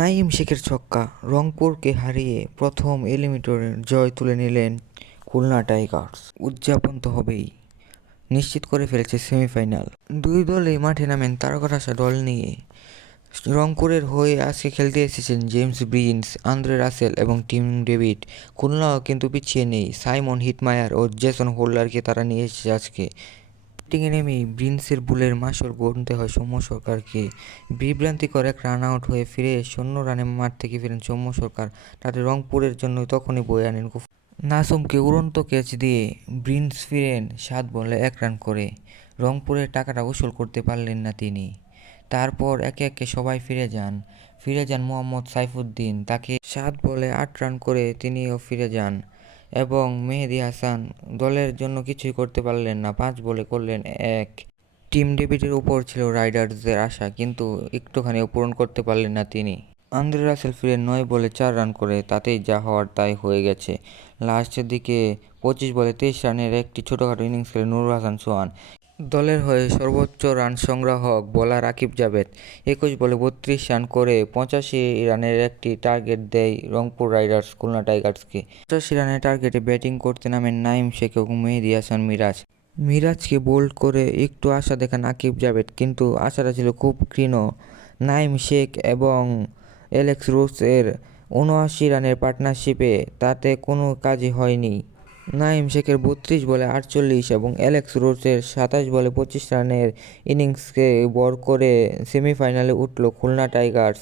নাঈম শেখের ছক্কা, রংপুরকে হারিয়ে প্রথম এলিমিনেটরের জয় তুলে নিলেন খুলনা টাইগার্স। উদযাপন তো হবেই, নিশ্চিত করে ফেলেছে সেমিফাইনাল। দুই দলেই মাঠে নামেন তারকাখ্যাত দল নিয়ে। রংপুরের হয়ে আজকে খেলতে এসেছেন জেমস ব্রিন্স, আন্দ্রে রাসেল এবং টিম ডেভিড। খুলনাও কিন্তু পিছিয়ে নেই, সাইমন হিটমায়ার ও জেসন হোল্ডারকে তারা নিয়ে এসেছে আজকে। ব্যাটিংয়ে নেমেই ব্রিন্সের বুলের মাসুল গুনতে হয় সৌম্য সরকারকে। বিভ্রান্তিকর এক রান আউট হয়ে ফিরে 0 রানে মাঠ থেকে ফেরেন সৌম্য সরকার। তাতে রংপুরের জন্য তখনই বয়ে আনেন নাসুমকে উড়ন্ত ক্যাচ দিয়ে ব্রিন্স ফিরেন 7 বলে 1 রান করে। রংপুরের টাকাটা উসুল করতে পারলেন না তিনি। তারপর একে একে সবাই ফিরে যান মোহাম্মদ সাইফুদ্দিন, তাকে 7 বলে 8 রান করে তিনিও ফিরে যান। এবং মেহেদী হাসান দলের জন্য কিছুই করতে পারলেন না, 5 বলে করলেন 1। টিম ডেভিডের উপর ছিল রাইডার্সদের আশা, কিন্তু একটুখানিও পূরণ করতে পারলেন না তিনি। আন্দ্রে রাসেল ফিরে 9 বলে 4 রান করে, তাতেই যা হওয়ার তাই হয়ে গেছে। লাস্টের দিকে 25 বলে 23 রানের একটি ছোটখাটো ইনিংস খেলে নুরুল হাসান সোহান। দলের হয়ে সর্বোচ্চ রান সংগ্রাহক বোলার আকিব জাভেদ 21 বলে 32 রান করে 85 রানের একটি টার্গেট দেয় রংপুর রাইডার্স খুলনা টাইগার্সকে। 85 রানের টার্গেটে ব্যাটিং করতে নামেন নাঈম শেখ এবং মেহেদী হাসান মিরাজ। মিরাজকে বোল্ড করে একটু আশা দেখান আকিব জাভেদ, কিন্তু আশাটা ছিল খুব ক্ষীণ। নাঈম শেখ এবং অ্যালেক্স রোচের 79 রানের পার্টনারশিপে তাতে কোনো কাজই হয়নি। নাঈম শেখের 32 বলে 48 এবং অ্যালেক্স রোচের 27 বলে 25 রানের ইনিংসকে বর করে সেমিফাইনালে উঠল খুলনা টাইগার্স।